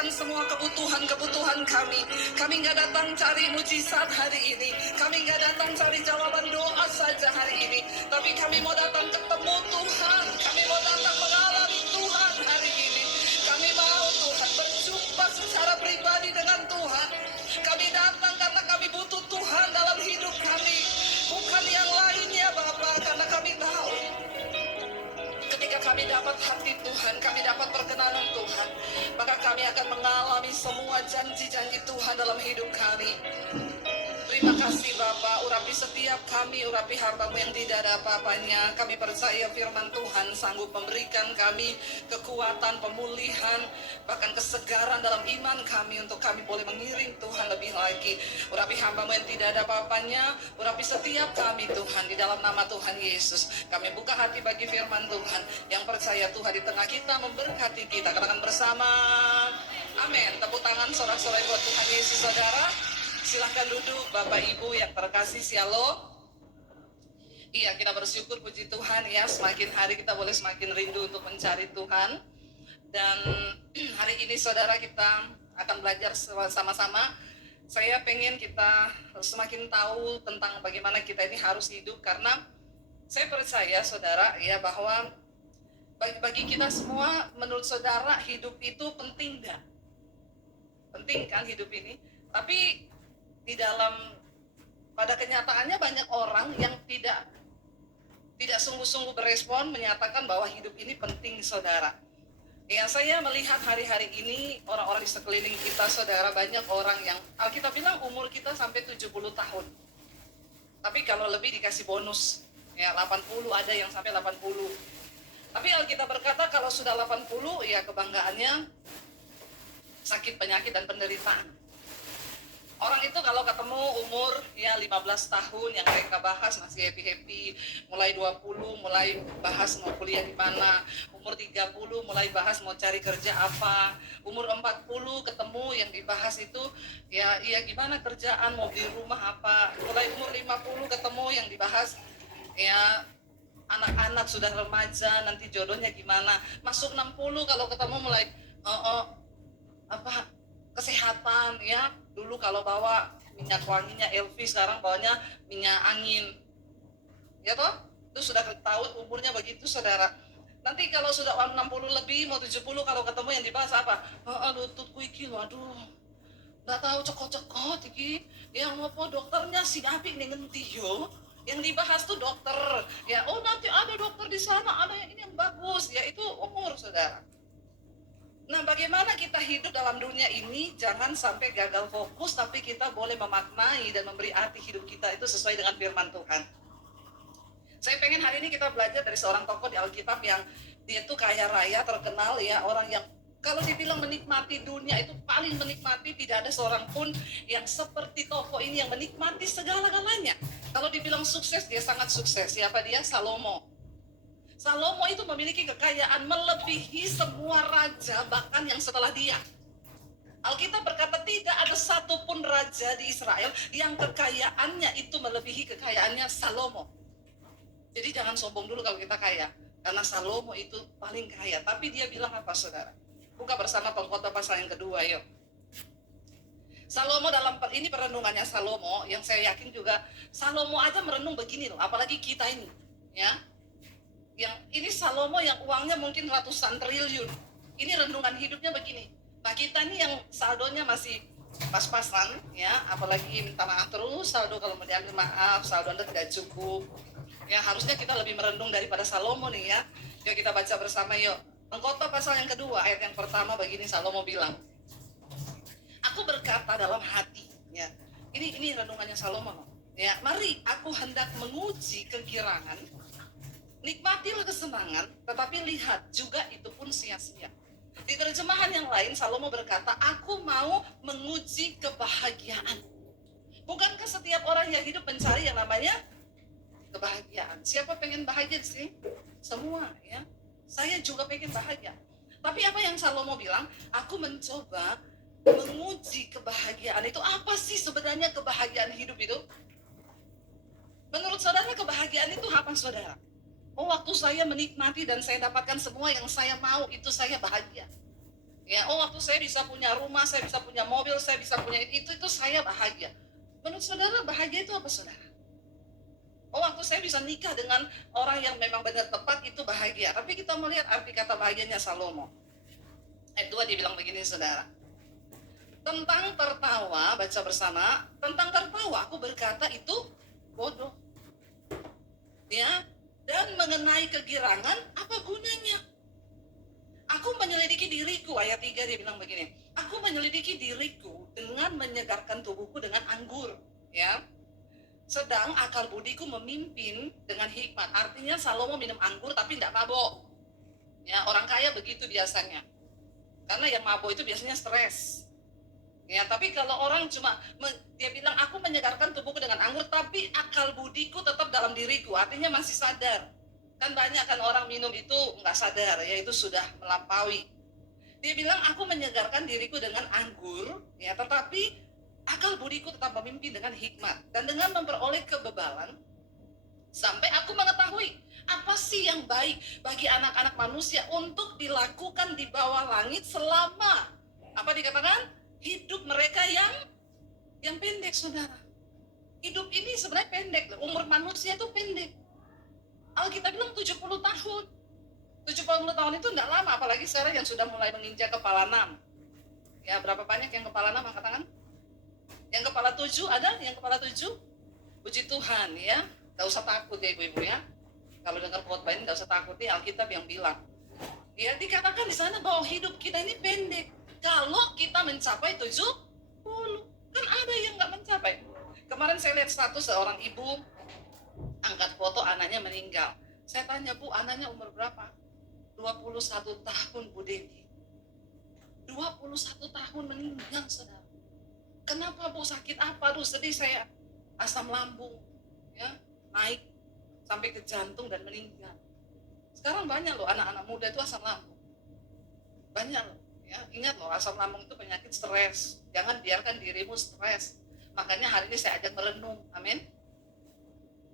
menyediakan semua kebutuhan kami. Kami nggak datang cari mujizat hari ini. Kami nggak datang cari jawaban doa saja hari ini. Tapi kami mau datang ketemu Tuhan. Kami mau datang mengalami Tuhan hari ini. Kami mau Tuhan berjumpa secara pribadi dengan Tuhan. Kami datang karena kami butuh Tuhan dalam hidup kami. Bukan yang lainnya Bapa, karena kami tahu ketika kami dapat hati Tuhan, kami dapat perkenanan Tuhan, maka kami akan mengalami semua janji-janji Tuhan dalam hidup kami. Terima kasih Bapa, urapi setiap kami, urapi hamba-Mu yang tidak ada apa-apanya. Kami percaya firman Tuhan sanggup memberikan kami kekuatan, pemulihan, bahkan kesegaran dalam iman kami untuk kami boleh mengiring Tuhan lebih lagi. Urapi hamba-Mu yang tidak ada apa-apanya, urapi setiap kami Tuhan, di dalam nama Tuhan Yesus. Kami buka hati bagi firman Tuhan, yang percaya Tuhan di tengah kita memberkati kita. Katakan bersama, amin. Tepuk tangan sorak-sorai buat Tuhan Yesus, saudara. Silahkan duduk Bapak Ibu yang terkasih, shalom. Iya, kita bersyukur puji Tuhan ya, semakin hari kita boleh semakin rindu untuk mencari Tuhan. Dan hari ini saudara kita akan belajar sama-sama. Saya pengen kita semakin tahu tentang bagaimana kita ini harus hidup, karena saya percaya saudara ya bahwa bagi kita semua, menurut saudara hidup itu penting enggak? Penting kan hidup ini? Tapi di dalam pada kenyataannya banyak orang yang tidak sungguh-sungguh berespon menyatakan bahwa hidup ini penting saudara. Ya, saya melihat hari-hari ini orang-orang di sekeliling kita saudara, banyak orang yang Alkitab bilang umur kita sampai 70 tahun. Tapi kalau lebih dikasih bonus. Ya, 80, ada yang sampai 80. Tapi Alkitab berkata kalau sudah 80 ya kebanggaannya sakit, penyakit dan penderitaan. Orang itu kalau ketemu umur ya 15 tahun yang mereka bahas masih happy-happy, mulai 20 mulai bahas mau kuliah di mana, umur 30 mulai bahas mau cari kerja apa, umur 40 ketemu yang dibahas itu ya gimana kerjaan, mau beli rumah apa, mulai umur 50 ketemu yang dibahas ya anak-anak sudah remaja nanti jodohnya gimana, masuk 60 kalau ketemu mulai kesehatan ya. Dulu kalau bawa minyak wanginya LV, sekarang bawanya minyak angin. Ya toh? Itu sudah ketahuan umurnya begitu saudara. Nanti kalau sudah 60 lebih, mau 70 kalau ketemu yang dibahas apa? Lututku iki, waduh. Enggak tahu cekot-cekot iki. Yang apa dokternya si apik ning ngendi yo? Yang dibahas tuh dokter. Ya, nanti ada dokter di sana, ada yang ini yang bagus. Ya itu umur saudara. Nah, bagaimana kita hidup dalam dunia ini, jangan sampai gagal fokus, tapi kita boleh memaknai dan memberi arti hidup kita itu sesuai dengan firman Tuhan. Saya pengen hari ini kita belajar dari seorang tokoh di Alkitab yang dia tuh kaya raya, terkenal ya, orang yang kalau dibilang menikmati dunia itu paling menikmati, tidak ada seorang pun yang seperti tokoh ini yang menikmati segala-galanya. Kalau dibilang sukses, dia sangat sukses. Siapa dia? Salomo. Salomo itu memiliki kekayaan melebihi semua raja, bahkan yang setelah dia. Alkitab berkata tidak ada satupun raja di Israel yang kekayaannya itu melebihi kekayaannya Salomo. Jadi jangan sombong dulu kalau kita kaya, karena Salomo itu paling kaya. Tapi dia bilang apa saudara? Buka bersama Pengkhotbah pasal yang kedua, yuk. Salomo dalam ini perenungannya Salomo, yang saya yakin juga Salomo aja merenung begini loh, apalagi kita ini, ya. Yang ini Salomo yang uangnya mungkin ratusan triliun. Ini renungan hidupnya begini. Nah kita nih yang saldonya masih pas-pasan ya, apalagi minta maaf terus saldo, kalau mau diambil maaf saldo Anda tidak cukup. Ya harusnya kita lebih merenung daripada Salomo nih ya. Yuk kita baca bersama yuk. Pengkhotbah pasal yang kedua ayat yang pertama begini Salomo bilang. Aku berkata dalam hati ya. Ini renungannya Salomo. Ya, mari aku hendak menguji kegirangan. Nikmatilah kesenangan, tetapi lihat juga itu pun sia-sia. Di terjemahan yang lain, Salomo berkata, aku mau menguji kebahagiaan. Bukankah setiap orang yang hidup mencari yang namanya kebahagiaan? Siapa pengen bahagia sih? Semua ya. Saya juga pengen bahagia. Tapi apa yang Salomo bilang? Aku mencoba menguji kebahagiaan. Itu apa sih sebenarnya kebahagiaan hidup itu? Menurut saudara kebahagiaan itu apa saudara? Waktu saya menikmati dan saya dapatkan semua yang saya mau, itu saya bahagia. Ya, oh waktu saya bisa punya rumah, saya bisa punya mobil, saya bisa punya itu saya bahagia. Menurut saudara bahagia itu apa saudara? Oh waktu saya bisa nikah dengan orang yang memang benar tepat itu bahagia. Tapi kita melihat arti kata bahagianya Salomo. Ayat 2 dia bilang begini saudara. Tentang tertawa, baca bersama. Tentang tertawa aku berkata itu bodoh. Ya, dan mengenai kegirangan apa gunanya? Aku menyelidiki diriku, ayat 3 dia bilang begini. Aku menyelidiki diriku dengan menyegarkan tubuhku dengan anggur, ya. Sedang akal budiku memimpin dengan hikmat. Artinya Salomo minum anggur tapi tidak mabok. Ya, orang kaya begitu biasanya. Karena yang mabok itu biasanya stres. Ya, tapi kalau orang cuma dia bilang aku menyegarkan tubuhku dengan anggur tapi akal budiku tetap dalam diriku, artinya masih sadar. Kan banyak kan orang minum itu nggak sadar, yaitu sudah melampaui. Dia bilang aku menyegarkan diriku dengan anggur, ya, tetapi akal budiku tetap memimpin dengan hikmat dan dengan memperoleh kebebalan sampai aku mengetahui apa sih yang baik bagi anak-anak manusia untuk dilakukan di bawah langit selama apa dikatakan hidup mereka yang pendek saudara. Hidup ini sebenarnya pendek, umur manusia itu pendek. Alkitab bilang 70 tahun. 70 tahun itu tidak lama, apalagi sekarang yang sudah mulai menginjak kepala 6. Ya, berapa banyak yang kepala 6 angkat tangan? Yang kepala 7 ada? Yang kepala 7? Puji Tuhan ya. Gak usah takut ya ibu-ibu ya. Kalau dengar khotbah ini gak usah takut, nih Alkitab yang bilang. Ya, dikatakan di sana bahwa hidup kita ini pendek. Kalau kita mencapai 70, kan ada yang gak mencapai. Kemarin saya lihat status seorang ibu angkat foto anaknya meninggal. Saya tanya, Bu, anaknya umur berapa? 21 tahun, Bu Devi. 21 tahun meninggal, saudara. Kenapa, Bu? Sakit apa? Aduh, sedih saya. Asam lambung, ya, naik sampai ke jantung dan meninggal. Sekarang banyak loh anak-anak muda itu asam lambung. Banyak loh, ya. Ingat loh, asam lambung itu penyakit stres. Jangan biarkan dirimu stres. Makanya hari ini saya ajak merenung. Amin.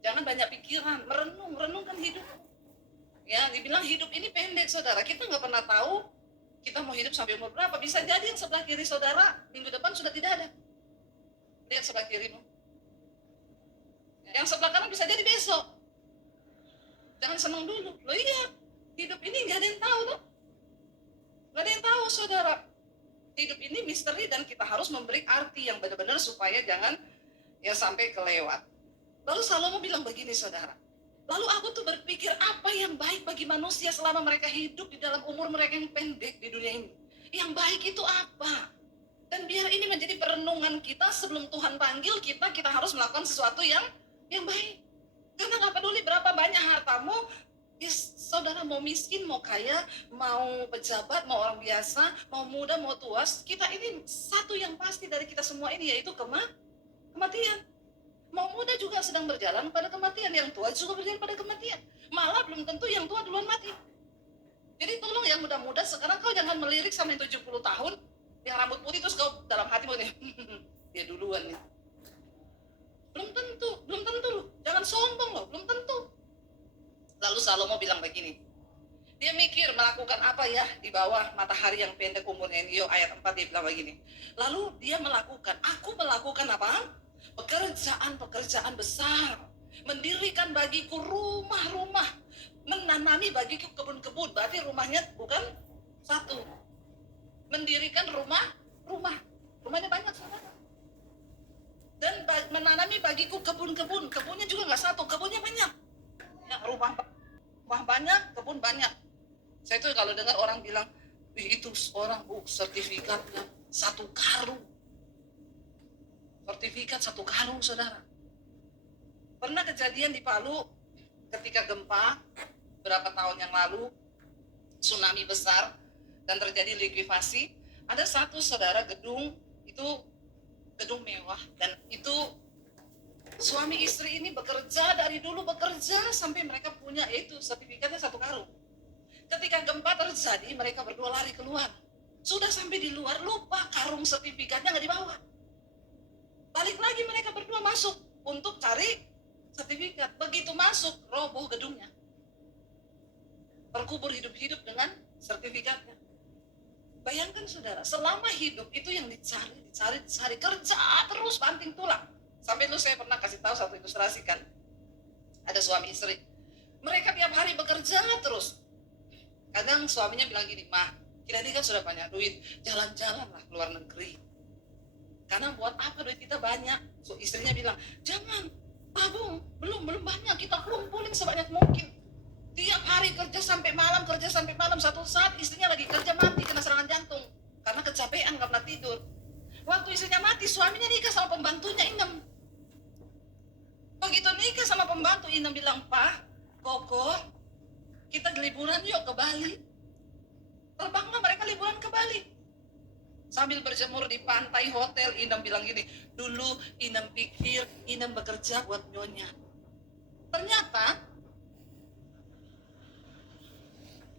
Jangan banyak pikiran, merenungkan hidup. Ya, dibilang hidup ini pendek, saudara. Kita nggak pernah tahu kita mau hidup sampai umur berapa. Bisa jadi yang sebelah kiri saudara minggu depan sudah tidak ada. Lihat sebelah kirimu. Yang sebelah kanan bisa jadi besok. Jangan senang dulu. Loh iya, hidup ini nggak ada yang tahu tuh. Nggak ada yang tahu, saudara. Hidup ini misteri dan kita harus memberi arti yang benar-benar supaya jangan ya sampai kelewat. Lalu Salomo bilang begini, saudara. Lalu aku tuh berpikir apa yang baik bagi manusia selama mereka hidup di dalam umur mereka yang pendek di dunia ini. Yang baik itu apa? Dan biar ini menjadi perenungan kita sebelum Tuhan panggil kita, kita harus melakukan sesuatu yang baik. Karena gak peduli berapa banyak hartamu, ya, saudara mau miskin, mau kaya, mau pejabat, mau orang biasa, mau muda, mau tua, kita ini satu yang pasti dari kita semua ini yaitu kematian. Mau muda juga sedang berjalan pada kematian, yang tua juga berjalan pada kematian. Malah belum tentu yang tua duluan mati. Jadi tolong yang muda-muda sekarang kau jangan melirik sampai 70 tahun, yang rambut putih terus kau dalam hati begini, dia duluan nih. Belum tentu loh. Jangan sombong loh, belum tentu. Lalu Salomo bilang begini, dia mikir melakukan apa ya di bawah matahari yang pendek umurnya ini. Ayat 4 dia bilang begini. Lalu dia melakukan, aku melakukan apa? Pekerjaan besar, mendirikan bagiku rumah-rumah, menanami bagiku kebun-kebun. Berarti rumahnya bukan satu, mendirikan rumahnya banyak, saudara. Dan menanami bagiku kebun-kebun, kebunnya juga nggak satu, kebunnya banyak. Ya, rumah banyak, kebun banyak. Saya tuh kalau dengar orang bilang, itu orang sertifikatnya 1 karung. Sertifikat 1 karung, saudara. Pernah kejadian di Palu ketika gempa berapa tahun yang lalu, tsunami besar dan terjadi likuifasi. Ada satu saudara gedung itu gedung mewah dan itu suami istri ini bekerja dari dulu bekerja sampai mereka punya yaitu sertifikatnya 1 karung. Ketika gempa terjadi mereka berdua lari keluar. Sudah sampai di luar lupa karung sertifikatnya nggak dibawa. Balik lagi mereka berdua masuk untuk cari sertifikat. Begitu masuk, roboh gedungnya. Terkubur hidup-hidup dengan sertifikatnya. Bayangkan saudara, selama hidup itu yang dicari, kerja terus banting tulang. Sampai dulu saya pernah kasih tahu satu ilustrasi kan, ada suami istri, mereka tiap hari bekerja terus. Kadang suaminya bilang gini, "Mah, kita ini kan sudah banyak duit, jalan-jalan lah ke luar negeri. Karena buat apa duit kita banyak?" So istrinya bilang, "Jangan, tabung, belum banyak, kita kumpulin sebanyak mungkin." Tiap hari kerja sampai malam, satu saat istrinya lagi kerja mati kena serangan jantung karena kecapean, nggak pernah tidur. Waktu istrinya mati, suaminya nikah sama pembantunya Inem. Begitu nikah sama pembantu, Inem bilang, "Pak, Koko, kita liburan yuk ke Bali." Terbanglah mereka liburan ke Bali. Sambil berjemur di pantai hotel, Inem bilang gini, "Dulu Inem pikir Inem bekerja buat nyonya. Ternyata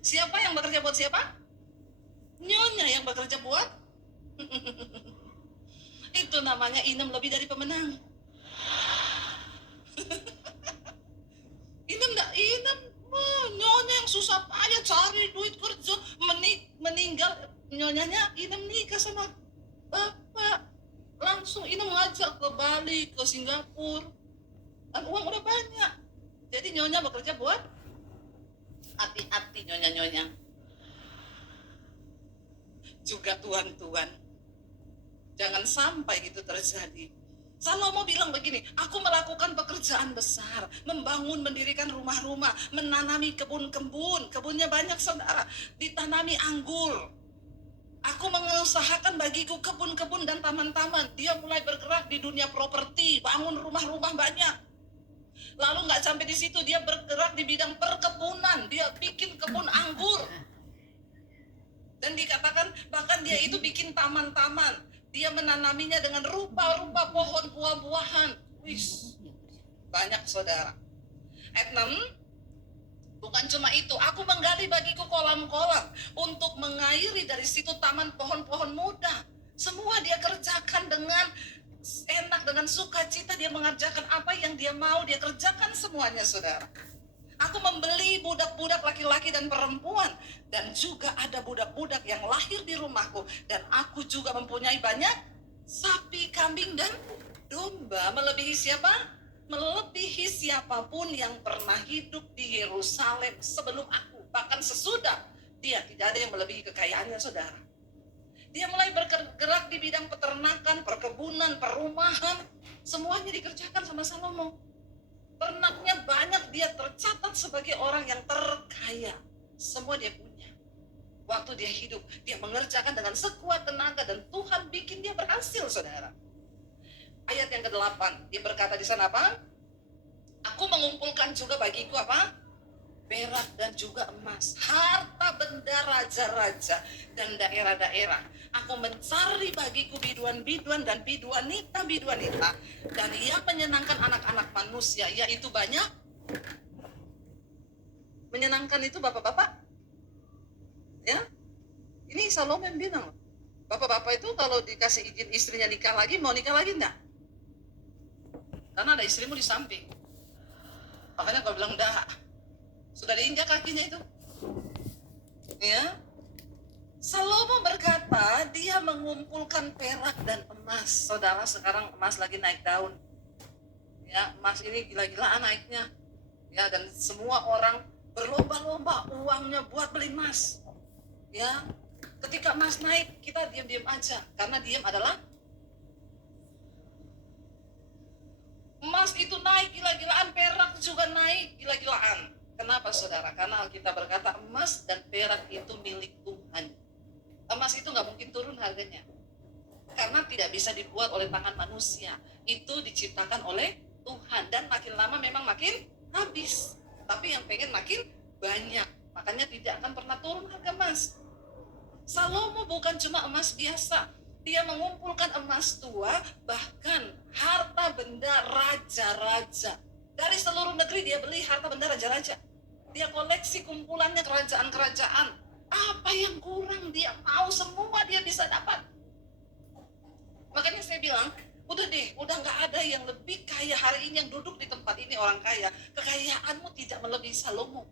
siapa yang bekerja buat siapa? Nyonya yang bekerja buat." Itu namanya Inem lebih dari pemenang. Inem nyonya yang susah payah cari duit kerja, meninggal nyonyanya, Inem nikah sama bapak. Langsung Inem ngajak ke Bali, ke Singapura. Dan uang udah banyak. Jadi nyonya bekerja buat, hati-hati nyonya-nyonya. Juga tuan-tuan. Jangan sampai itu terjadi. Salomo bilang begini, "Aku melakukan pekerjaan besar, membangun, mendirikan rumah-rumah, menanami kebun-kebun, kebunnya banyak saudara, ditanami anggur. Aku mengusahakan bagiku kebun-kebun dan taman-taman." Dia mulai bergerak di dunia properti, bangun rumah-rumah banyak. Lalu nggak sampai di situ, dia bergerak di bidang perkebunan, dia bikin kebun anggur. Dan dikatakan bahkan dia itu bikin taman-taman. Dia menanaminya dengan rupa-rupa pohon buah-buahan. Wis, banyak saudara. Ayat 6, bukan cuma itu, "Aku menggali bagiku kolam-kolam untuk mengairi dari situ taman pohon-pohon muda." Semua dia kerjakan dengan enak, dengan sukacita. Dia mengerjakan apa yang dia mau, dia kerjakan semuanya saudara. "Aku membeli budak-budak laki-laki dan perempuan, dan juga ada budak-budak yang lahir di rumahku, dan aku juga mempunyai banyak sapi, kambing, dan domba." Melebihi siapa? Melebihi siapapun yang pernah hidup di Yerusalem sebelum aku. Bahkan sesudah dia, tidak ada yang melebihi kekayaannya saudara. Dia mulai bergerak di bidang peternakan, perkebunan, perumahan. Semuanya dikerjakan sama Salomo. Ternaknya banyak, dia tercatat sebagai orang yang terkaya. Semua dia punya. Waktu dia hidup, dia mengerjakan dengan sekuat tenaga dan Tuhan bikin dia berhasil saudara. Ayat yang ke-8, dia berkata di sana apa? "Aku mengumpulkan juga bagiku apa? Perak dan juga emas, harta benda raja-raja dan daerah-daerah. Aku mencari bagiku biduan-biduan dan biduanita, dan yang menyenangkan anak-anak manusia, yaitu banyak." Menyenangkan itu bapak-bapak, ya. Ini Salomo yang bilang, bapak-bapak itu kalau dikasih izin istrinya nikah lagi, mau nikah lagi enggak? Karena ada istrimu di samping. Makanya kau bilang enggak. Sudah diinjak kakinya itu. Ya. Salomo berkata, dia mengumpulkan perak dan emas. Saudara, sekarang emas lagi naik daun. Ya, emas ini gila-gilaan naiknya. Ya, dan semua orang berlomba-lomba uangnya buat beli emas. Ya. Ketika emas naik, kita diam-diam aja, karena diam adalah emas itu naik gila-gilaan, perak juga naik gila-gilaan. Kenapa saudara? Karena Alkitab berkata emas dan perak itu milik Tuhan. Emas itu nggak mungkin turun harganya, karena tidak bisa dibuat oleh tangan manusia. Itu diciptakan oleh Tuhan, dan makin lama memang makin habis. Tapi yang pengen makin banyak, makanya tidak akan pernah turun harga emas. Salomo bukan cuma emas biasa, dia mengumpulkan emas tua, bahkan harta benda raja-raja. Dari seluruh negeri dia beli harta benda raja-raja. Dia koleksi kumpulannya kerajaan-kerajaan. Apa yang kurang dia mau, semua dia bisa dapat. Makanya saya bilang, udah deh, udah gak ada yang lebih kaya hari ini yang duduk di tempat ini orang kaya. Kekayaanmu tidak melebihi Salomo.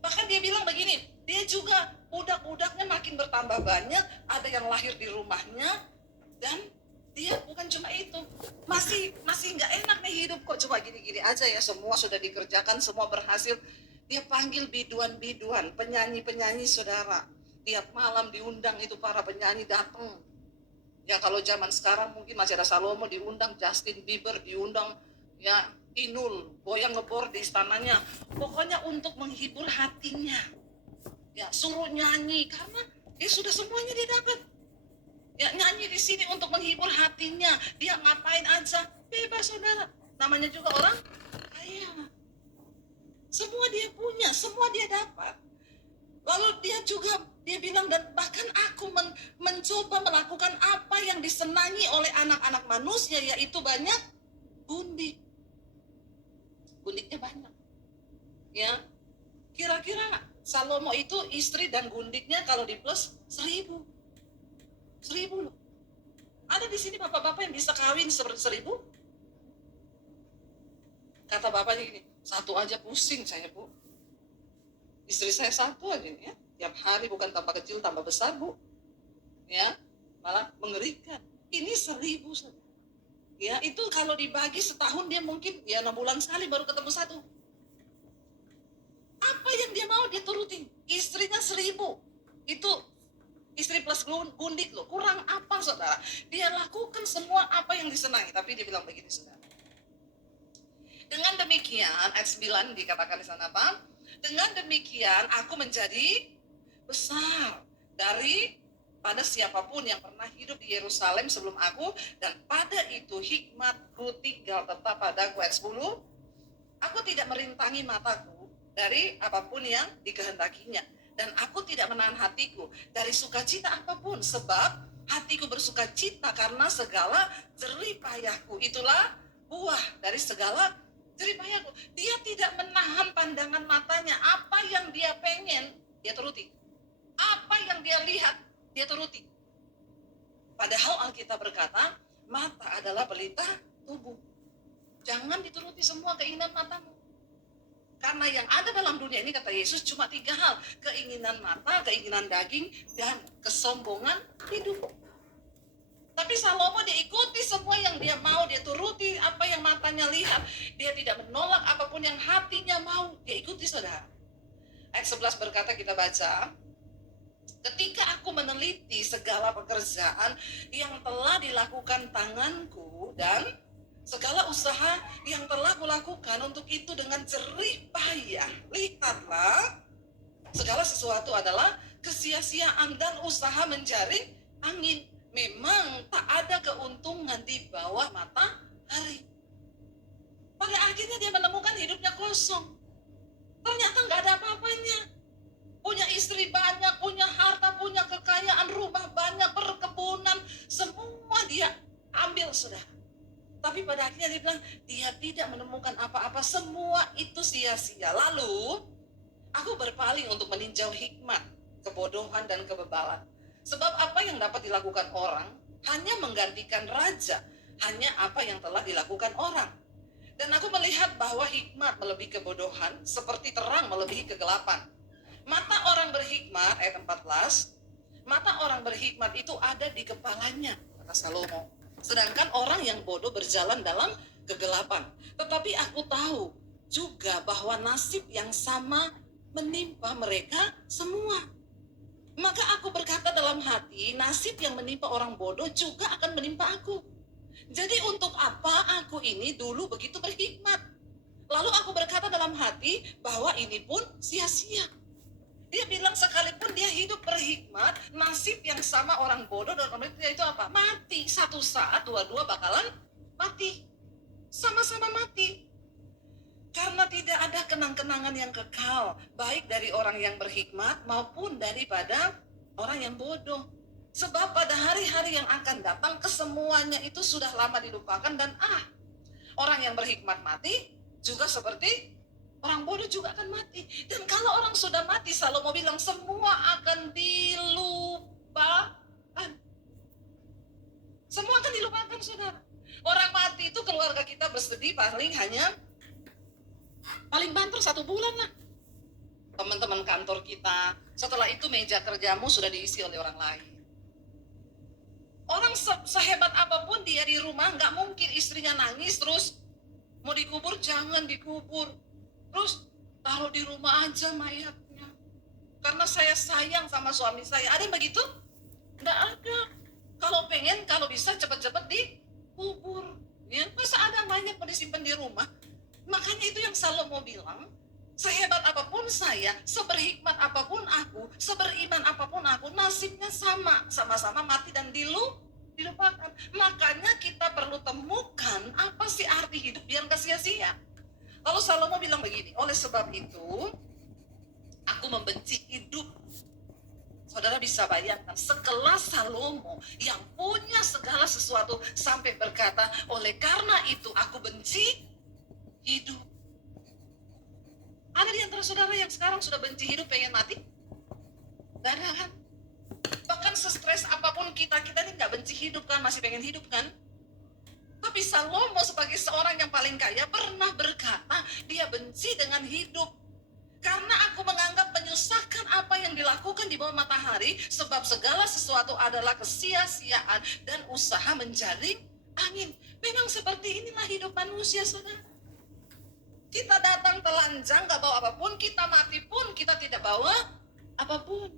Bahkan dia bilang begini, dia juga budak-budaknya makin bertambah banyak, ada yang lahir di rumahnya, dan dia bukan cuma itu, masih nggak enak nih hidup kok, coba gini-gini aja ya, semua sudah dikerjakan, semua berhasil. Dia panggil biduan-biduan, penyanyi-penyanyi saudara. Tiap malam diundang itu para penyanyi datang. Ya kalau zaman sekarang mungkin masih ada Salomo diundang, Justin Bieber diundang, ya Inul, goyang ngebor di istananya. Pokoknya untuk menghibur hatinya. Ya suruh nyanyi karena dia sudah semuanya dia dapat. Ya nyanyi di sini untuk menghibur hatinya. Dia ngapain aja bebas saudara. Namanya juga orang kaya. Semua dia punya, semua dia dapat. Lalu dia bilang, dan bahkan aku mencoba melakukan apa yang disenangi oleh anak-anak manusia, yaitu banyak gundik. Gundiknya banyak. Ya, kira-kira Salomo itu istri dan gundiknya kalau di plus 1000 loh. Ada di sini bapak-bapak yang bisa kawin seperti 1000? Kata bapaknya gini, satu aja pusing saya bu. Istri saya satu aja nih ya. Tiap hari bukan tambah kecil tambah besar bu. Ya, malah mengerikan. Ini 1000 saja. Ya, itu kalau dibagi setahun dia mungkin ya 6 bulan sekali baru ketemu satu. Apa yang dia mau dia turutin. Istrinya 1000. Itu istri plus gundik loh. Kurang apa saudara? Dia lakukan semua apa yang disenangi. Tapi dia bilang begini saudara. Dengan demikian, ayat 9 dikatakan di sana apa? Dengan demikian aku menjadi besar daripada siapapun yang pernah hidup di Yerusalem sebelum aku, dan pada itu hikmatku tinggal tetap padaku. Ayat 10, aku tidak merintangi mataku dari apapun yang dikehendakinya, dan aku tidak menahan hatiku dari sukacita apapun, sebab hatiku bersukacita karena segala jerih payahku. Itulah buah dari segala jerih payahku. Dia tidak menahan pandangan matanya. Apa yang dia pengen, dia turuti. Apa yang dia lihat, dia turuti. Padahal Alkitab berkata, mata adalah pelita tubuh. Jangan dituruti semua keinginan matamu. Karena yang ada dalam dunia ini, kata Yesus, cuma 3 hal. Keinginan mata, keinginan daging, dan kesombongan hidup. Tapi Salomo dia ikuti semua yang dia mau, dia turuti apa yang matanya lihat. Dia tidak menolak apapun yang hatinya mau, dia ikuti saudara. Ayat 11 berkata, kita baca, ketika aku meneliti segala pekerjaan yang telah dilakukan tanganku dan segala usaha yang telah kulakukan untuk itu dengan jerih payah, lihatlah, segala sesuatu adalah kesia-siaan dan usaha menjaring angin. Memang tak ada keuntungan di bawah matahari. Pada akhirnya dia menemukan hidupnya kosong. Ternyata nggak ada apa-apanya. Punya istri banyak, punya harta, punya kekayaan, rumah banyak, perkebunan, semua dia ambil sudah. Tapi pada akhirnya dia bilang, dia tidak menemukan apa-apa, semua itu sia-sia. Lalu, aku berpaling untuk meninjau hikmat, kebodohan, dan kebebalan. Sebab apa yang dapat dilakukan orang hanya menggantikan raja, hanya apa yang telah dilakukan orang. Dan aku melihat bahwa hikmat melebihi kebodohan, seperti terang melebihi kegelapan. Mata orang berhikmat, ayat 14, mata orang berhikmat itu ada di kepalanya, kata Salomo. Sedangkan orang yang bodoh berjalan dalam kegelapan. Tetapi aku tahu juga bahwa nasib yang sama menimpa mereka semua. Maka aku berkata dalam hati, nasib yang menimpa orang bodoh juga akan menimpa aku. Jadi untuk apa aku ini dulu begitu berhikmat? Lalu aku berkata dalam hati bahwa ini pun sia-sia. Dia bilang sekalipun dia hidup berhikmat, nasib yang sama orang bodoh dan orang itu apa? Mati. Satu saat, dua-dua bakalan mati. Sama-sama mati. Karena tidak ada kenang-kenangan yang kekal, baik dari orang yang berhikmat maupun daripada orang yang bodoh. Sebab pada hari-hari yang akan datang, kesemuanya itu sudah lama dilupakan dan orang yang berhikmat mati juga seperti orang bodoh juga akan mati. Dan kalau orang sudah mati, Salomo bilang semua akan dilupakan. Semua akan dilupakan, saudara. Orang mati itu keluarga kita bersedih paling banter 1 bulan lah. teman-teman kantor kita. Setelah itu meja kerjamu sudah diisi oleh orang lain. Orang sehebat apapun dia di rumah, nggak mungkin istrinya nangis terus mau dikubur, jangan dikubur. Terus taruh di rumah aja mayatnya. Karena saya sayang sama suami saya. Ada yang begitu? Nggak ada. Kalau pengen, kalau bisa cepat-cepat dikubur. Ya, masa ada mayat mau disimpan di rumah? Makanya itu yang Salomo bilang, sehebat apapun saya, seberhikmat apapun aku, seberiman apapun aku, nasibnya sama. Sama-sama mati dan dilupakan. Makanya kita perlu temukan apa sih arti hidup biar gak sia-sia. Lalu Salomo bilang begini, oleh sebab itu, aku membenci hidup. Saudara bisa bayangkan, sekelas Salomo yang punya segala sesuatu sampai berkata, oleh karena itu aku benci hidup. Ada di antara saudara yang sekarang sudah benci hidup, pengen mati? Gak ada kan? Bahkan sestres apapun kita ini gak benci hidup kan, masih pengen hidup kan? Tapi Salomo sebagai seorang yang paling kaya pernah berkata, dia benci dengan hidup. Karena aku menganggap menyusahkan apa yang dilakukan di bawah matahari, sebab segala sesuatu adalah kesia-siaan dan usaha menjaring angin. Memang seperti inilah hidup manusia, saudara. Kita datang telanjang, gak bawa apapun, kita mati pun kita tidak bawa apapun.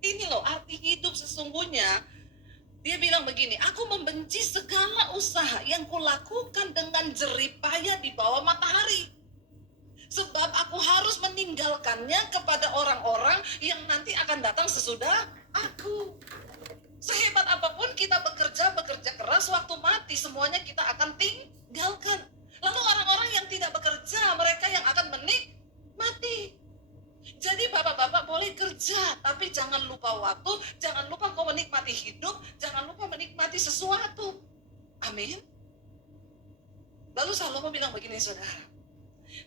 Ini loh arti hidup sesungguhnya. Dia bilang begini, aku membenci segala usaha yang kulakukan dengan jerih payah di bawah matahari. Sebab aku harus meninggalkannya kepada orang-orang yang nanti akan datang sesudah aku. Sehebat apapun kita bekerja keras, waktu mati semuanya kita akan tinggalkan. Lalu orang-orang yang tidak bekerja, mereka yang akan menikmati. Jadi bapak-bapak boleh kerja, tapi jangan lupa waktu, jangan lupa kau menikmati hidup, jangan lupa menikmati sesuatu. Amin. Lalu Salomo bilang begini, saudara.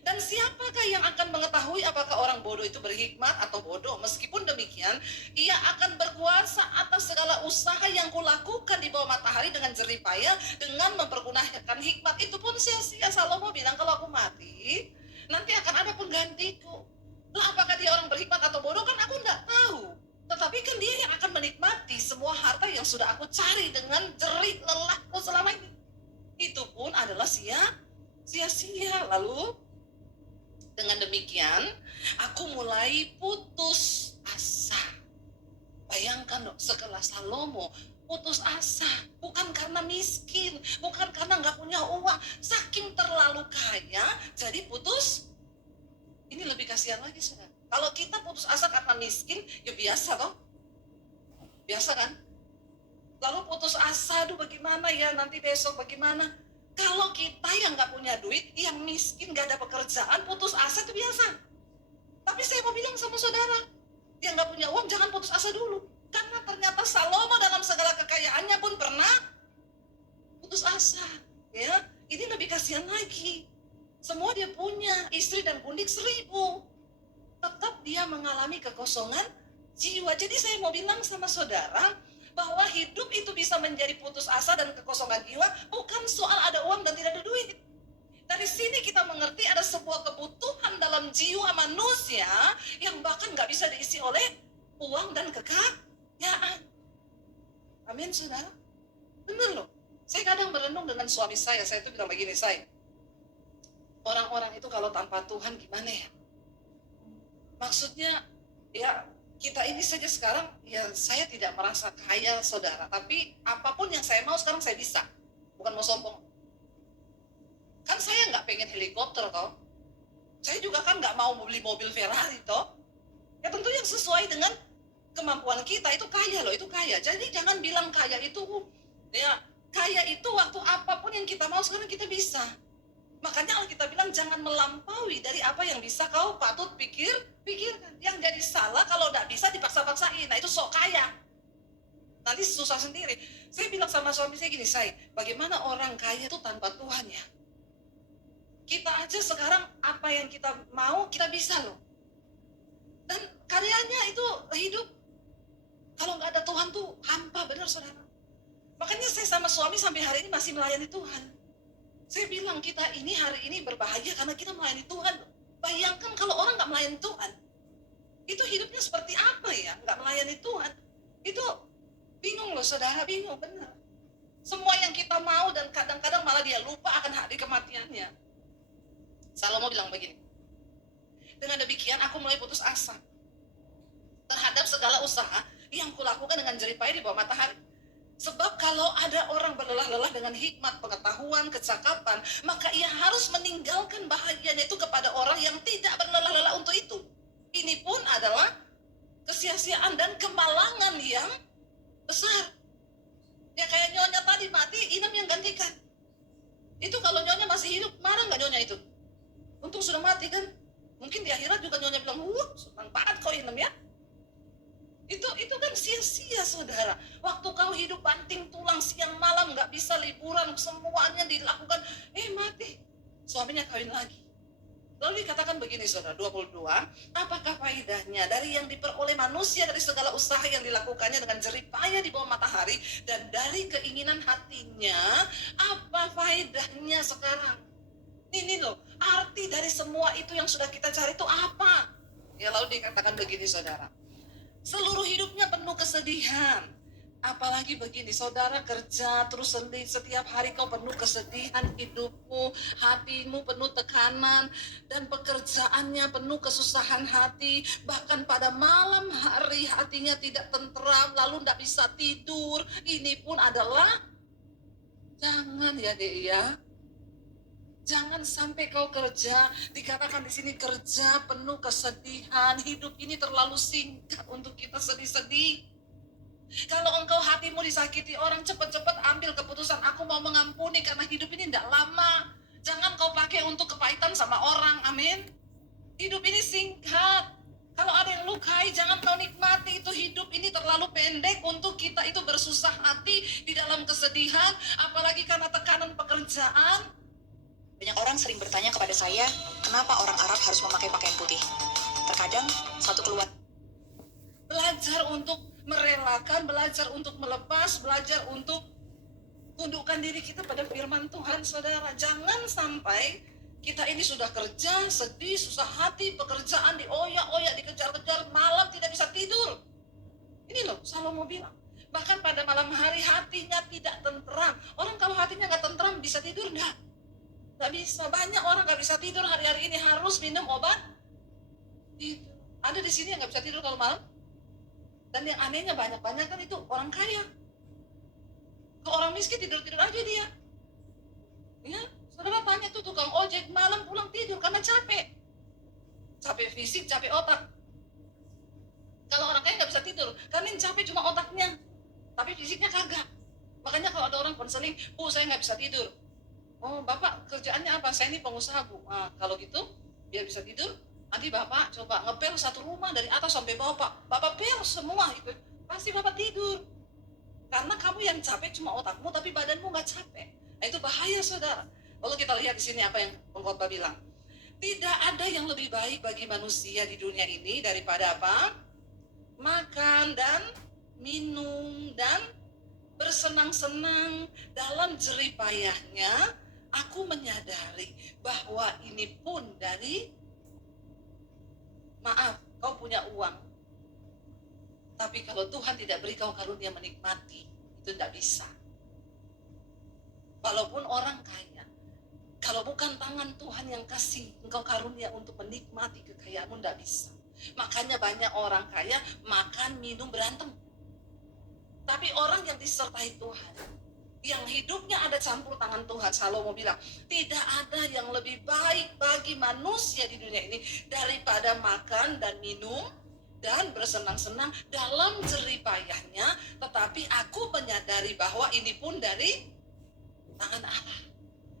Dan siapakah yang akan mengetahui apakah orang bodoh itu berhikmat atau bodoh? Meskipun demikian, ia akan berkuasa atas segala usaha yang kulakukan di bawah matahari dengan jerih payah, dengan mempergunakan hikmat. Itu pun sia-sia. Salomo bilang, kalau aku mati, nanti akan ada penggantiku. Lah apakah dia orang berhikmat atau bodoh? Kan aku enggak tahu. Tetapi kan dia yang akan menikmati semua harta yang sudah aku cari dengan jerih lelahku selama ini. Itu pun adalah sia-sia. Lalu dengan demikian, aku mulai putus asa. Bayangkan dong, sekelas Salomo putus asa. Bukan karena miskin, bukan karena nggak punya uang. Saking terlalu kaya, jadi putus. Ini lebih kasihan lagi, saudara. Kalau kita putus asa karena miskin, ya biasa toh. Biasa kan? Lalu putus asa, aduh bagaimana ya, nanti besok bagaimana. Kalau kita yang nggak punya duit, yang miskin, nggak ada pekerjaan, putus asa itu biasa. Tapi saya mau bilang sama saudara, yang nggak punya uang jangan putus asa dulu. Karena ternyata Salomo dalam segala kekayaannya pun pernah putus asa. Ya, ini lebih kasihan lagi. Semua dia punya, istri dan pundik 1000. Tetap dia mengalami kekosongan jiwa. Jadi saya mau bilang sama saudara, bahwa hidup itu bisa menjadi putus asa dan kekosongan jiwa bukan soal ada uang dan tidak ada duit. Dari sini kita mengerti ada sebuah kebutuhan dalam jiwa manusia yang bahkan gak bisa diisi oleh uang dan kekayaan. Amin, saudara. Benar loh. Saya kadang berenung dengan suami saya tuh bilang begini, orang-orang itu kalau tanpa Tuhan gimana ya? Maksudnya ya kita ini saja sekarang, ya saya tidak merasa kaya, saudara. Tapi apapun yang saya mau sekarang saya bisa. Bukan mau sombong. Kan saya nggak pengen helikopter toh. Saya juga kan nggak mau beli mobil Ferrari toh. Ya tentu yang sesuai dengan kemampuan kita, itu kaya loh, itu kaya. Jadi jangan bilang kaya itu, ya kaya itu waktu apapun yang kita mau sekarang kita bisa. Makanya Alkitab bilang jangan melampaui dari apa yang bisa kau patut pikirkan. Yang jadi salah kalau tidak bisa dipaksa-paksain. Nah itu sok kaya. Nanti susah sendiri. Saya bilang sama suami saya gini, bagaimana orang kaya itu tanpa Tuhan ya? Kita aja sekarang apa yang kita mau kita bisa loh. Dan karyanya itu hidup. Kalau nggak ada Tuhan tuh hampa, benar saudara. Makanya saya sama suami sampai hari ini masih melayani Tuhan. Saya bilang kita ini hari ini berbahaya karena kita melayani Tuhan. Bayangkan kalau orang nggak melayani Tuhan. Itu hidupnya seperti apa ya? Nggak melayani Tuhan. Itu bingung loh saudara, bingung benar. Semua yang kita mau dan kadang-kadang malah dia lupa akan hari kematiannya. Salomo bilang begini, dengan demikian aku mulai putus asa terhadap segala usaha yang kulakukan dengan jeripaya di bawah matahari. Sebab kalau ada orang berlelah-lelah dengan hikmat, pengetahuan, kecakapan, maka ia harus meninggalkan bahagianya itu kepada orang yang tidak berlelah-lelah untuk itu. Ini pun adalah kesia-siaan dan kemalangan yang besar. Ya kayak nyonya tadi mati, Inem yang gantikan. Itu kalau nyonya masih hidup, marah nggak nyonya itu? Untung sudah mati kan? Mungkin di akhirat juga nyonya bilang, senang banget kau Inem ya. Itu kan sia-sia saudara. Waktu kau hidup banting tulang siang malam, nggak bisa liburan, semuanya dilakukan, mati. Suaminya kawin lagi. Lalu dikatakan begini saudara, 22, apakah faedahnya dari yang diperoleh manusia dari segala usaha yang dilakukannya dengan jeripaya di bawah matahari dan dari keinginan hatinya, apa faedahnya sekarang? Ini loh, arti dari semua itu yang sudah kita cari itu apa? Ya lalu dikatakan begini saudara, seluruh hidupnya penuh kesedihan. Apalagi begini, saudara kerja terus setiap hari kau penuh kesedihan hidupmu, hatimu penuh tekanan, dan pekerjaannya penuh kesusahan hati. Bahkan pada malam hari hatinya tidak tentram, lalu tidak bisa tidur. Ini pun adalah, jangan ya dek ya. Jangan sampai kau kerja, dikatakan di sini kerja penuh kesedihan. Hidup ini terlalu singkat untuk kita sedih-sedih. Kalau engkau hatimu disakiti orang, cepat-cepat ambil keputusan, aku mau mengampuni karena hidup ini tidak lama. Jangan kau pakai untuk kepahitan sama orang, amin. Hidup ini singkat. Kalau ada yang lukai, jangan kau nikmati itu. Hidup ini terlalu pendek untuk kita itu bersusah hati di dalam kesedihan, apalagi karena tekanan pekerjaan. Banyak orang sering bertanya kepada saya, kenapa orang Arab harus memakai pakaian putih? Terkadang satu keluarga belajar untuk merelakan, belajar untuk melepas, belajar untuk tundukkan diri kita pada firman Tuhan, saudara. Jangan sampai kita ini sudah kerja, sedih, susah hati, pekerjaan dioyak-oyak, dikejar-kejar, malam tidak bisa tidur. Ini loh, Salomo bilang. Bahkan pada malam hari hatinya tidak tentram. Orang kalau hatinya nggak tentram bisa tidur nggak? Nggak bisa. Banyak orang nggak bisa tidur hari-hari ini, harus minum obat tidur. Ada di sini yang nggak bisa tidur kalau malam. Dan yang anehnya banyak-banyak kan itu orang kaya. Kalau orang miskin tidur-tidur aja dia. Ya, saudara tanya tuh tukang ojek malam pulang tidur karena capek. Capek fisik, capek otak. Kalau orang kaya nggak bisa tidur, karena yang capek cuma otaknya, tapi fisiknya kagak. Makanya kalau ada orang konseling, Bu saya nggak bisa tidur. Oh Bapak kerjaannya apa? Saya ini pengusaha Bu. Nah, kalau gitu biar bisa tidur, nanti Bapak coba ngepel satu rumah dari atas sampai bawah Pak. Bapak pel semua itu, pasti Bapak tidur. Karena kamu yang capek cuma otakmu, tapi badanmu nggak capek. Nah, itu bahaya saudara. Lalu kita lihat di sini apa yang pengkhotbah bilang. Tidak ada yang lebih baik bagi manusia di dunia ini daripada apa? Makan dan minum dan bersenang-senang dalam jeripayahnya. Aku menyadari bahwa ini pun dari, maaf, kau punya uang, tapi kalau Tuhan tidak beri kau karunia menikmati, itu tidak bisa. Walaupun orang kaya, kalau bukan tangan Tuhan yang kasih engkau karunia untuk menikmati kekayaanmu, tidak bisa. Makanya banyak orang kaya makan, minum, berantem. Tapi orang yang disertai Tuhan, yang hidupnya ada campur tangan Tuhan, Salomo bilang, tidak ada yang lebih baik bagi manusia di dunia ini daripada makan dan minum dan bersenang-senang dalam jeripayahnya. Tetapi aku menyadari bahwa ini pun dari tangan Allah.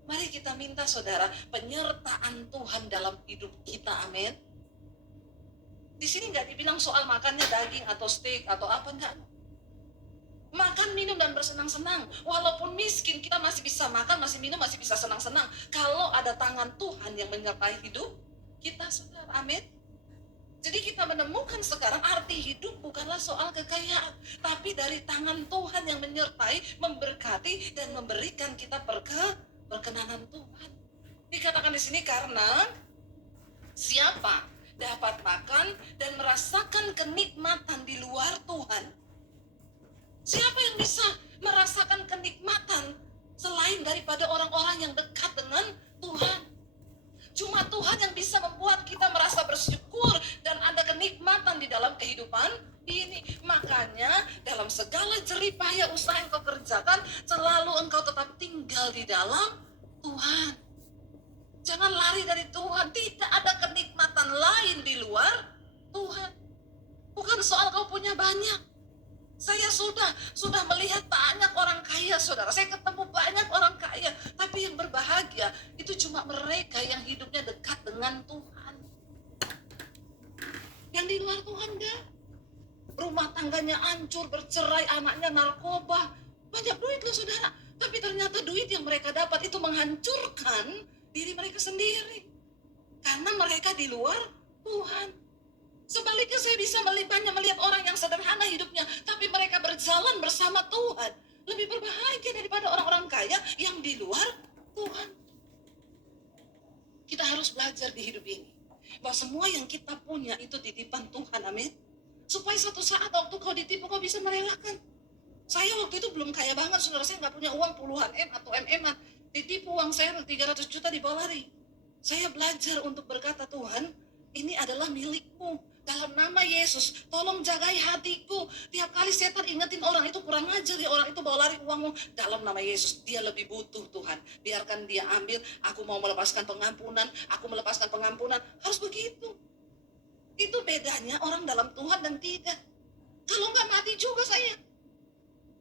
Mari kita minta saudara penyertaan Tuhan dalam hidup kita, amin. Di sini nggak dibilang soal makannya daging atau steak atau apa, enggak. Makan, minum, dan bersenang-senang. Walaupun miskin, kita masih bisa makan, masih minum, masih bisa senang-senang. Kalau ada tangan Tuhan yang menyertai hidup kita, saudara, amin. Jadi kita menemukan sekarang arti hidup bukanlah soal kekayaan, tapi dari tangan Tuhan yang menyertai, memberkati, dan memberikan kita perkenanan Tuhan. Dikatakan di sini karena siapa dapat makan dan merasakan kenikmatan di luar Tuhan? Siapa yang bisa merasakan kenikmatan selain daripada orang-orang yang dekat dengan Tuhan? Cuma Tuhan yang bisa membuat kita merasa bersyukur dan ada kenikmatan di dalam kehidupan ini. Makanya dalam segala jerih payah usaha yang kau kerjakan, selalu engkau tetap tinggal di dalam Tuhan. Jangan lari dari Tuhan. Tidak ada kenikmatan lain di luar Tuhan. Bukan soal kau punya banyak. Saya sudah melihat banyak orang kaya, saudara. Saya ketemu banyak orang kaya, tapi yang berbahagia itu cuma mereka yang hidupnya dekat dengan Tuhan. Yang di luar Tuhan enggak. Rumah tangganya hancur, bercerai, anaknya narkoba. Banyak duit loh, saudara. Tapi ternyata duit yang mereka dapat itu menghancurkan diri mereka sendiri. Karena mereka di luar Tuhan. Sebaliknya saya bisa melihat orang yang sederhana hidupnya, tapi mereka berjalan bersama Tuhan. Lebih berbahagia daripada orang-orang kaya yang di luar Tuhan. Kita harus belajar di hidup ini, bahwa semua yang kita punya itu titipan Tuhan, amin. Supaya suatu saat waktu kau ditipu, kau bisa merelakan. Saya waktu itu belum kaya banget, saudara. Saya nggak punya uang puluhan M atau MM-an. Ditipu uang saya 300 juta dibawa lari. Saya belajar untuk berkata, Tuhan, ini adalah milikmu. Dalam nama Yesus, tolong jagai hatiku. Tiap kali setan ingetin orang itu kurang ajar ya, orang itu bawa lari uangmu. Dalam nama Yesus, dia lebih butuh Tuhan. Biarkan dia ambil, aku mau melepaskan pengampunan, aku melepaskan pengampunan. Harus begitu. Itu bedanya orang dalam Tuhan dan tidak. Kalau nggak mati juga saya.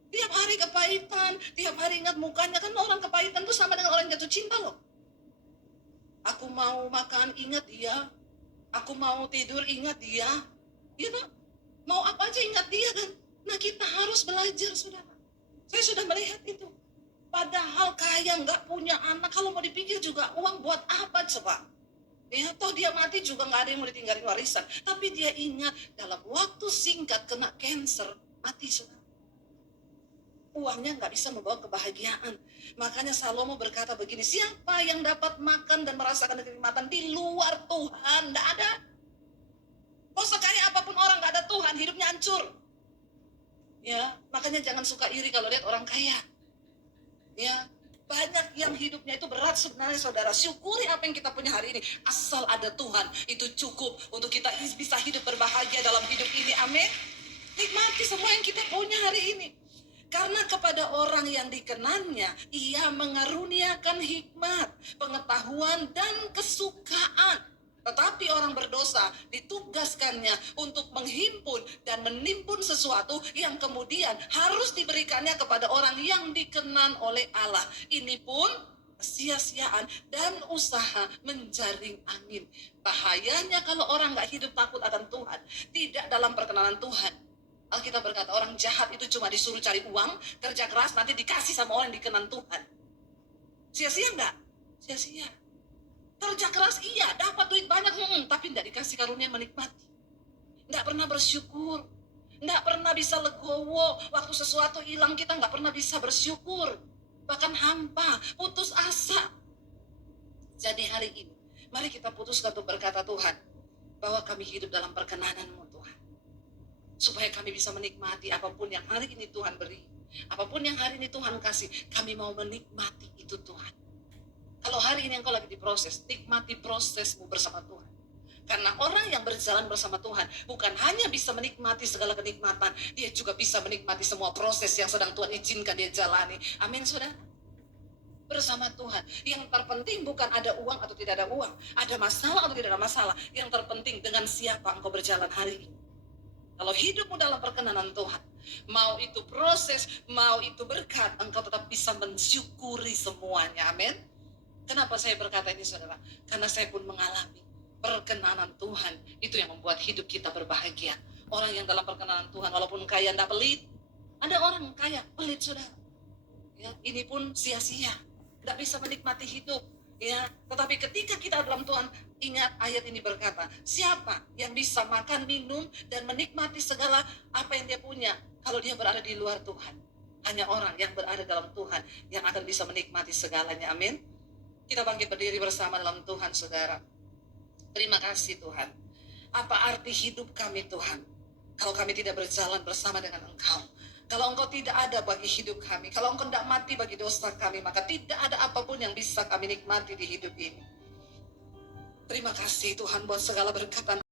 Tiap hari kepahitan, tiap hari ingat mukanya. Kan orang kepahitan itu sama dengan orang jatuh cinta loh. Aku mau makan, ingat dia. Aku mau tidur, ingat dia. Ya tak? Mau apa aja ingat dia kan? Nah kita harus belajar, saudara. Saya sudah melihat itu. Padahal kaya nggak punya anak, kalau mau dipikir juga uang buat apa coba? Ya, toh dia mati juga nggak ada yang mau ditinggalin warisan. Tapi dia ingat dalam waktu singkat kena cancer, mati saudara. Uangnya nggak bisa membawa kebahagiaan. Makanya Salomo berkata begini, siapa yang dapat makan dan merasakan kenikmatan di luar Tuhan? Nggak ada. Mau sekaya apapun orang nggak ada Tuhan, hidupnya hancur. Ya, makanya jangan suka iri kalau lihat orang kaya. Ya, banyak yang hidupnya itu berat sebenarnya, saudara. Syukuri apa yang kita punya hari ini. Asal ada Tuhan, itu cukup untuk kita bisa hidup berbahagia dalam hidup ini. Amin. Nikmati semua yang kita punya hari ini. Karena kepada orang yang dikenannya, ia mengaruniakan hikmat, pengetahuan, dan kesukaan. Tetapi orang berdosa ditugaskannya untuk menghimpun dan menimbun sesuatu yang kemudian harus diberikannya kepada orang yang dikenan oleh Allah. Ini pun sia-siaan dan usaha menjaring angin. Bahayanya kalau orang nggak hidup takut akan Tuhan, tidak dalam perkenanan Tuhan. Alkitab berkata orang jahat itu cuma disuruh cari uang, kerja keras, nanti dikasih sama orang yang dikenan Tuhan. Sia-sia enggak? Sia-sia. Kerja keras iya, dapat duit banyak, tapi enggak dikasih karunia menikmati. Enggak pernah bersyukur. Enggak pernah bisa legowo. Waktu sesuatu hilang kita enggak pernah bisa bersyukur. Bahkan hampa, putus asa. Jadi hari ini, mari kita putuskan untuk berkata Tuhan, bahwa kami hidup dalam perkenanan-Mu Tuhan. Supaya kami bisa menikmati apapun yang hari ini Tuhan beri. Apapun yang hari ini Tuhan kasih, kami mau menikmati itu Tuhan. Kalau hari ini engkau lagi diproses, nikmati prosesmu bersama Tuhan. Karena orang yang berjalan bersama Tuhan bukan hanya bisa menikmati segala kenikmatan, dia juga bisa menikmati semua proses yang sedang Tuhan izinkan dia jalani. Amin, saudara. Bersama Tuhan. Yang terpenting bukan ada uang atau tidak ada uang, ada masalah atau tidak ada masalah. Yang terpenting dengan siapa engkau berjalan hari ini. Kalau hidupmu dalam perkenanan Tuhan, mau itu proses, mau itu berkat, engkau tetap bisa mensyukuri semuanya. Amin. Kenapa saya berkata ini, saudara? Karena saya pun mengalami perkenanan Tuhan. Itu yang membuat hidup kita berbahagia. Orang yang dalam perkenanan Tuhan, walaupun kaya tidak pelit. Ada orang kaya pelit, saudara. Ya, ini pun sia-sia. Tidak bisa menikmati hidup. Ya, tetapi ketika kita dalam Tuhan, ingat ayat ini berkata, siapa yang bisa makan, minum, dan menikmati segala apa yang dia punya kalau dia berada di luar Tuhan? Hanya orang yang berada dalam Tuhan yang akan bisa menikmati segalanya. Amin. Kita bangkit berdiri bersama dalam Tuhan, saudara. Terima kasih Tuhan. Apa arti hidup kami Tuhan? Kalau kami tidak berjalan bersama dengan Engkau. Kalau Engkau tidak ada bagi hidup kami. Kalau Engkau tidak mati bagi dosa kami. Maka tidak ada apapun yang bisa kami nikmati di hidup ini. Terima kasih Tuhan buat segala berkatan